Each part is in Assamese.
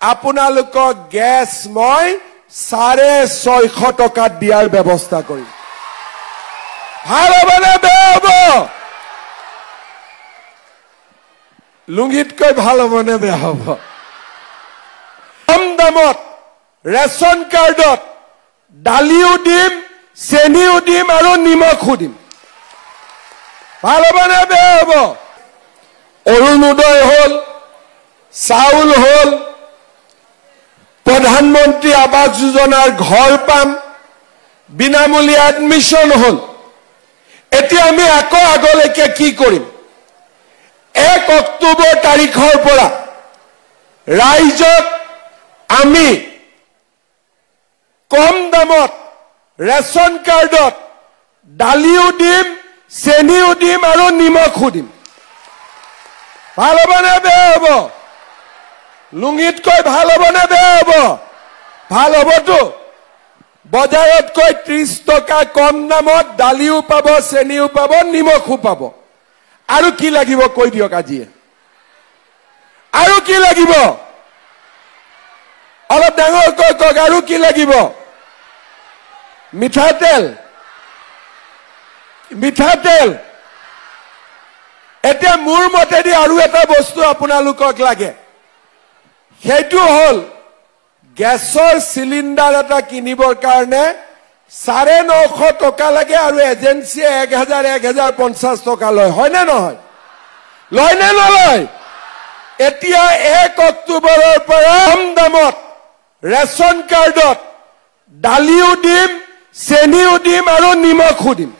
আপোনালোকক গ্যাস মই 650 টকাত দিয়াৰ ব্যৱস্থা কৰিম ভাল হ'বনে বেয়া হ'ব লুঙ্গিতকৈ ভাল হ'বনে বেয়া হ'ব কম দামত ৰেশন কাৰ্ডত দালিও দিম চেনিও দিম আৰু নিমখো দিম ভাল হ'বনে বেয়া হ'ব অৰুণোদয় হ'ল চাউল হ'ল প্ৰধানমন্ত্ৰী আৱাস যোজনাৰ ঘৰ পাম বিনামূলীয়া এডমিশন হ'ল এতিয়া আমি আকৌ আগলৈকে কি কৰিম 1 অক্টোবৰ তাৰিখৰ পৰা ৰাইজক আমি কম দামত ৰেশন কাৰ্ডত দালিও দিম চেনিও দিম আৰু নিমখো দিম ভাল হ'বনে বেয়া হ'ব লুঙ্গিতকৈ ভাল হ'বনে বেয়া হ'ব ভাল হ'বতো বজাৰতকৈ 30 টকা কম দামত দালিও পাব চেনিও পাব নিমখো পাব আৰু কি লাগিব কৈ দিয়ক আজি আৰু কি লাগিব অলপ ডাঙৰকৈ কওক আৰু কি লাগিব মিঠাতেল এতিয়া মোৰ মতেদি আৰু এটা বস্তু আপোনালোকক লাগে সেইটো হ'ল গ্যাসৰ সিলিন্ডাৰ এটা কিনিবৰ কাৰণে 950 টকা লাগে আৰু এজেন্সিয়ে 1050 টকা লয় হয় না নহয় লয় না নলয় এতিয়া 1 অক্টোবৰৰ পৰা কম দামত ৰেশন কাৰ্ডত দালিও দিম চেনিও দিম আৰু নিমখো দিম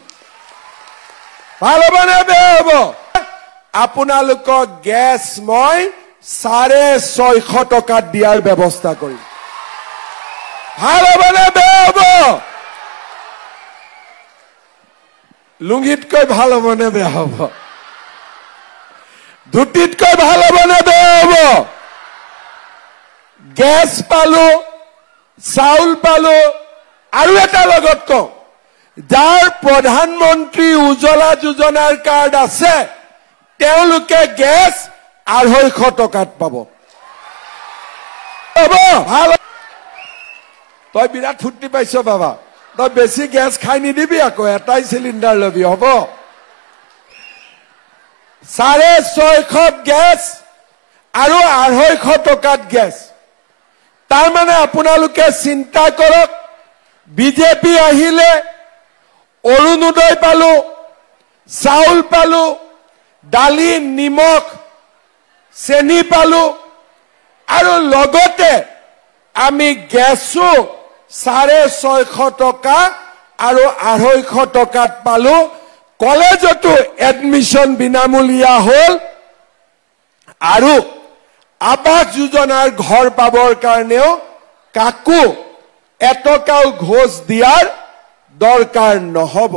ভাল হ'বনে বেয়া হ'ব আপোনালোকক গ্যাস মই 650 টকাত দিয়াৰ ব্যৱস্থা কৰিম ভাল হ'বনে বেয়া হ'ব লুঙ্গিতকৈ ভাল হ'বনে বেয়া হ'ব ধুতিতকৈ ভাল হ'বনে বেয়া হ'ব গ্যাস পালো চাউল পালো আৰু এটা লগত কওঁ যাৰ প্ৰধানমন্ত্ৰী উজ্জ্বলা যোজনাৰ কাৰ্ড আছে তেওঁলোকে গ্যাস 250 টকাত পাব ভাল তই বিৰাট ফুৰ্তি পাইছ বাবা তই বেছি গ্যাস খাই নিদিবি আকৌ এটাই সিলিন্ডাৰ লবি হ'ব 650 গ্যাস আৰু 250 টকাত গ্যাস তাৰ মানে আপোনালোকে চিন্তা কৰক বিজেপি আহিলে অৰুণোদয় পালো চাউল পালো দালি নিমখ চেনি পালো আৰু লগতে আমি গ্যাসো 650 টকা আৰু 250 টকাত পালো কলেজতো এডমিশন বিনামূলীয়া হ'ল আৰু আৱাস যোজনাৰ ঘৰ পাবৰ কাৰণেও কাকো এটকাও ঘোষ দিয়াৰ দৰকাৰ নহব